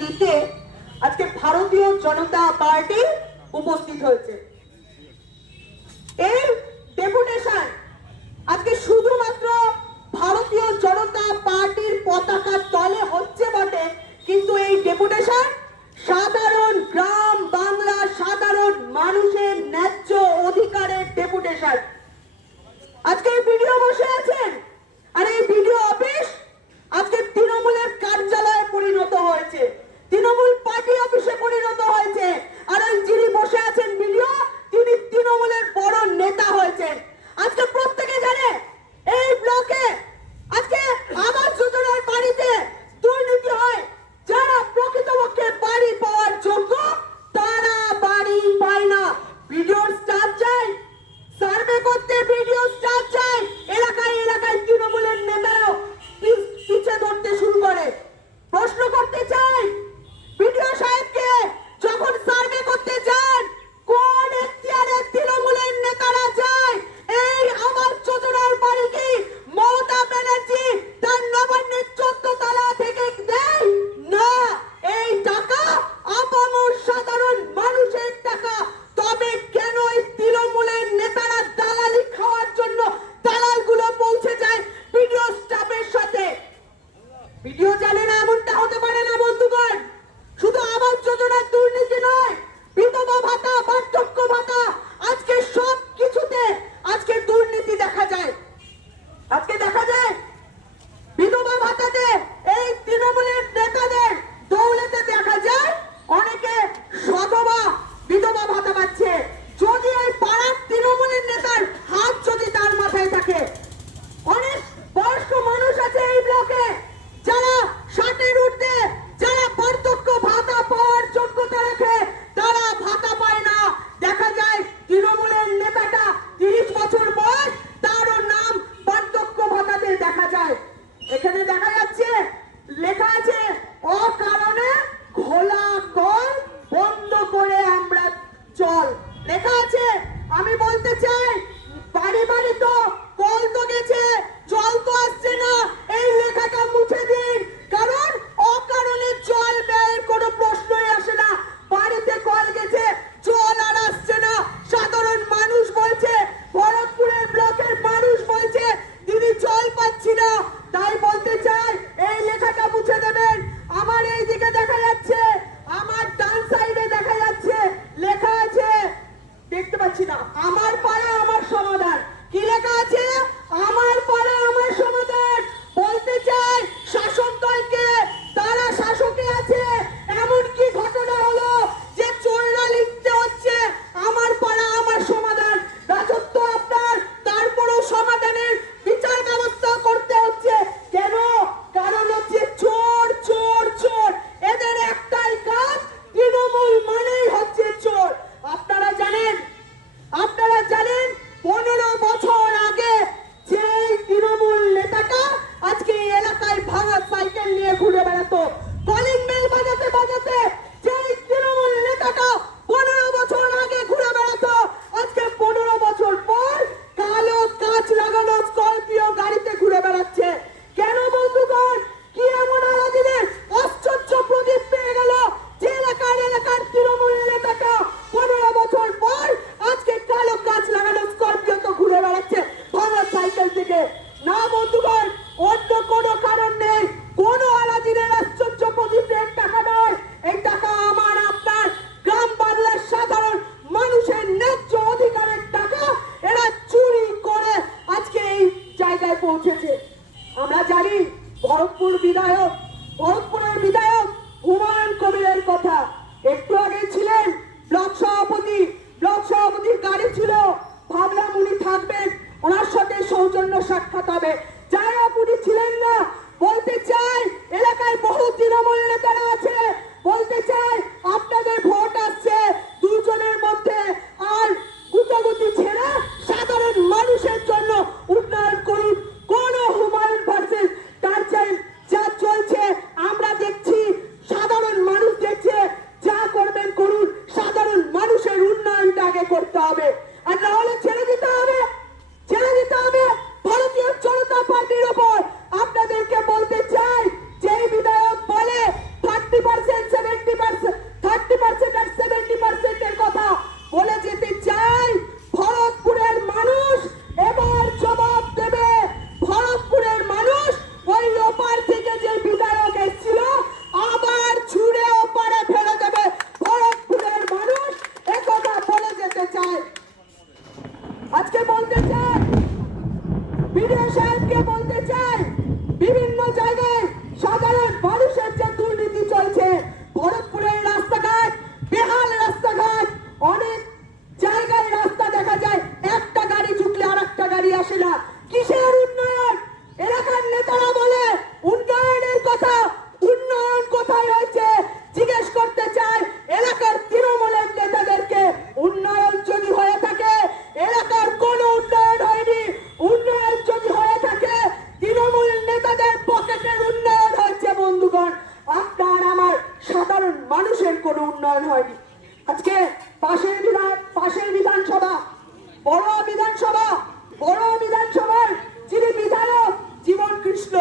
দিতে আজকে ভারতীয় জনতা পার্টি উপস্থিত হয়েছে। এই ডেপুটেশন আজকে শুধুমাত্র ভারতীয় জনতা সাক্ষাৎ হবে। বড় বিধানসভার যিনি বিধায়ক জীবন কৃষ্ণ।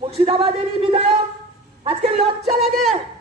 মুর্শিদাবাদেরই বিধায়ক। আজকে লজ্জা লাগে।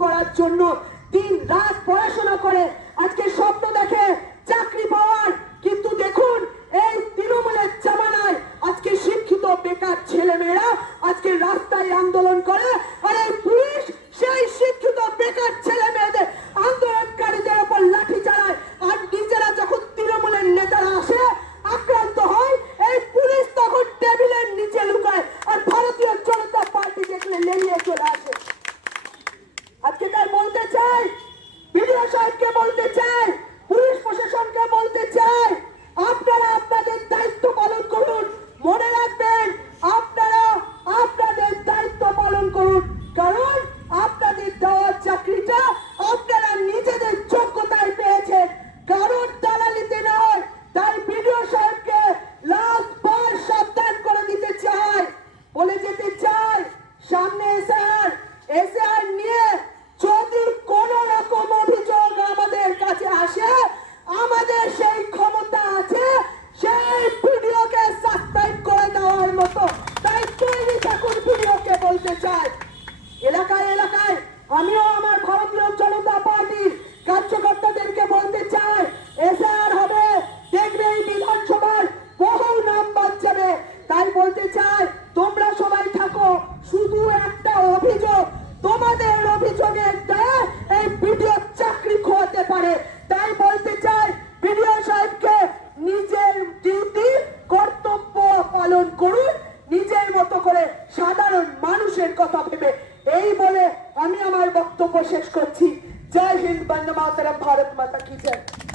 করার জন্য দিন রাত পড়াশোনা করে। আজকে volte বলতে চাই, তোমরা সবাই থাকো, শুধু একটা অভিযোগ। তোমাদের অভিযোগের দ্বারা এই ভিডিও চাকরি খোয়াতে পারে, তাই বলতে চাই ভিডিও সাহেবকে নিজের ডিউটি, কর্তব্য পালন করুন, নিজের মতো করে সাধারণ মানুষের কথা ভেবে। এই বলে আমি আমার বক্তব্য শেষ করছি। জয় হিন্দ, বন্দে মাতারাম, ভারত মাতা কি জয়।